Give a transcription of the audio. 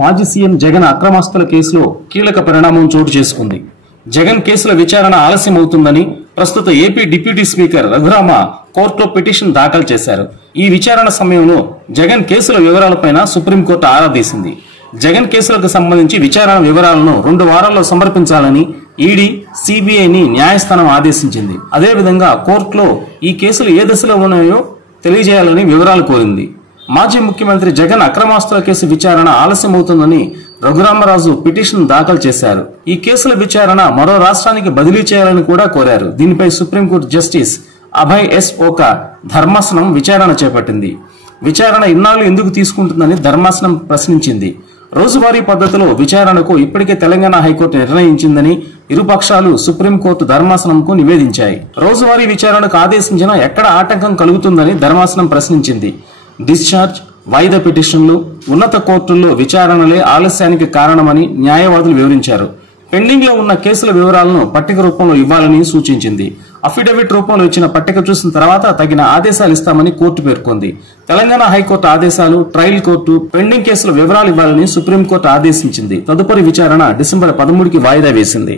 మాజీ సీఎం జగన్ అక్రమాస్తుల కేసులో కీలక పరిణామం చోటు చేసుకుంది. జగన్ కేసుల విచారణ ఆలస్యం అవుతుందని ప్రస్తుత ఏపీ డిప్యూటీ స్పీకర్ రఘురామ కోర్టులో పిటిషన్ దాఖలు చేశారు. ఈ విచారణ సమయంలో జగన్ కేసుల వివరాలపైన సుప్రీంకోర్టు ఆరా తీసింది. జగన్ కేసులకు సంబంధించి విచారణ వివరాలను 2 వారాల్లో సమర్పించాలని ఈడీ, సిబిఐని న్యాయస్థానం ఆదేశించింది. అదేవిధంగా కోర్టులో ఈ కేసులు ఏ దశలో ఉన్నాయో తెలియజేయాలని వివరాలు కోరింది. మాజీ ముఖ్యమంత్రి జగన్ అక్రమాస్తుల కేసు విచారణ ఆలస్యమవుతుందని రఘురామరాజు పిటిషన్ దాఖలు చేశారు. ఈ కేసుల విచారణ మరో రాష్ట్రానికి బదిలీ చేయాలని కూడా కోరారు. దీనిపై సుప్రీంకోర్టు జస్టిస్ అభయ్ ఎస్ ఓకా ధర్మాసనం విచారణ చేపట్టింది. విచారణ ఇన్నాళ్లు ఎందుకు తీసుకుంటుందని ధర్మాసనం ప్రశ్నించింది. రోజువారీ పద్ధతిలో విచారణకు ఇప్పటికే తెలంగాణ హైకోర్టు నిర్ణయించిందని ఇరుపక్షాలు సుప్రీంకోర్టు ధర్మాసనంకు నివేదించాయి. రోజువారీ విచారణకు ఆదేశించినా ఎక్కడ ఆటంకం కలుగుతుందని ధర్మాసనం ప్రశ్నించింది. డిశ్చార్జ్, వాయిదా పిటిషన్లు, ఉన్నత కోర్టుల్లో విచారణలే ఆలస్యానికి కారణమని న్యాయవాదులు వివరించారు. పెండింగ్ లో ఉన్న కేసుల వివరాలను పట్టిక రూపంలో ఇవ్వాలని సూచించింది. అఫిడవిట్ రూపంలో ఇచ్చిన పట్టిక చూసిన తర్వాత తగిన ఆదేశాలు ఇస్తామని కోర్టు పేర్కొంది. తెలంగాణ హైకోర్టు ఆదేశాలు, ట్రయల్ కోర్టు పెండింగ్ కేసుల వివరాలు ఇవ్వాలని సుప్రీంకోర్టు ఆదేశించింది. తదుపరి విచారణ డిసెంబర్ 13కి వాయిదా వేసింది.